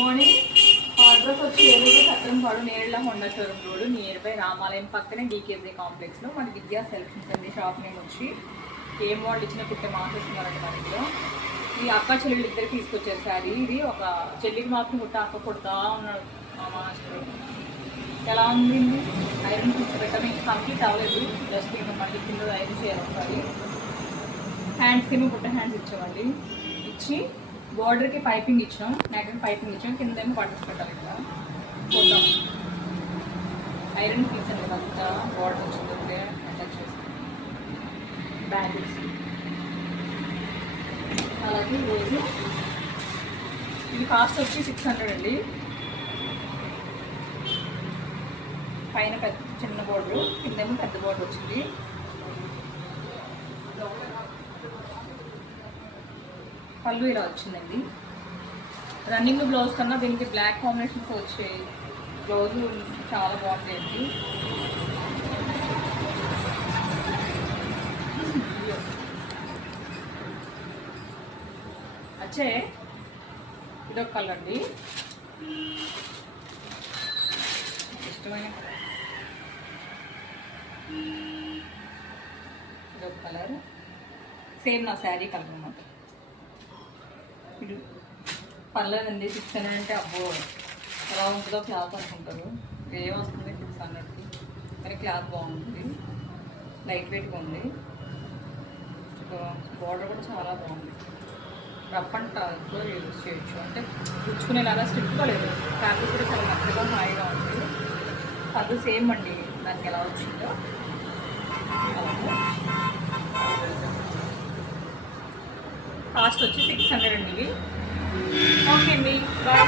Morning. Address వచ్చి Eluru Satrampadu Nerella Honda showroom road near by రామాలయం పక్కనే డీకేజీ కాంప్లెక్స్లో మన విద్యా సెలక్షన్స్ అండి. షాప్ నేమ్ వచ్చి ఏం వాళ్ళు ఇచ్చిన పుట్టే మాసేస్తున్నారండి మన ఇంట్లో. ఈ అక్క చెల్లెళ్ళు ఇద్దరు తీసుకొచ్చారు శారీ. ఇది ఒక చెల్లికి మాత్రం పుట్ట అక్క కొడుతా ఉన్నాడు మా మాస్టర్. ఎలా ఉంది ఐరన్ పెట్టడం ఇంకా కంప్లీట్ అవ్వలేదు. జస్ట్ ఇంకా మళ్ళీ కింద ఐరన్ చేయాలి ఒకసారి. హ్యాండ్స్కి ఏమో పుట్ట హ్యాండ్స్ ఇచ్చామండి. ఇచ్చి బార్డర్కి పైపింగ్ ఇచ్చాం, నెక్కి పైపింగ్ ఇచ్చాం, కింద ఏమో బటన్స్ పెట్టాలి. ఇక్కడ చూద్దాం ఐరన్ పీస్ అనేది అంతా బార్డర్ వచ్చిందంటే అటాచ్ చేస్తాం. బ్యాంగిల్స్ అలాగే రోజు ఇది కాస్ట్ వచ్చి 600 అండి. పైన పెద్ద చిన్న బోర్డర్, కిందేమో పెద్ద బోర్డర్ వచ్చింది. పళ్ళు ఇలా వచ్చిందండి. రన్నింగ్ బ్లౌజ్ కన్నా దీనికి బ్లాక్ కాంబినేషన్స్ వచ్చాయి. బ్లౌజు చాలా బాగుంటాయండి. వచ్చే ఇదొక కలర్ అండి, ఇష్టమైన కలర్. ఇదొక కలర్ సేమ్ నా శారీ కలర్ అన్నమాట. ఇది పర్లేదండి. 600 అంటే అబ్బో ఎలా ఉంటుందో క్లాత్ అనుకుంటారు. ఏమొస్తుంది 600కి, కానీ క్లాత్ బాగుంటుంది, లైట్ వెయిట్గా ఉంది. బార్డర్ కూడా చాలా బాగుంది. రఫ్ అండ్ టర్స్లో యూజ్ చేయొచ్చు, అంటే గుచ్చుకునేలాగా స్టిఫ్గా లేదు. ఫ్యాబ్రిక్ కూడా చాలా మెత్తగా హాయిగా ఉంది. అది సేమ్ అండి దానికి ఎలా వచ్చిందో కాస్ట్ వచ్చి 600 అండి. ఇవి ఓకే అండి, బాయ్.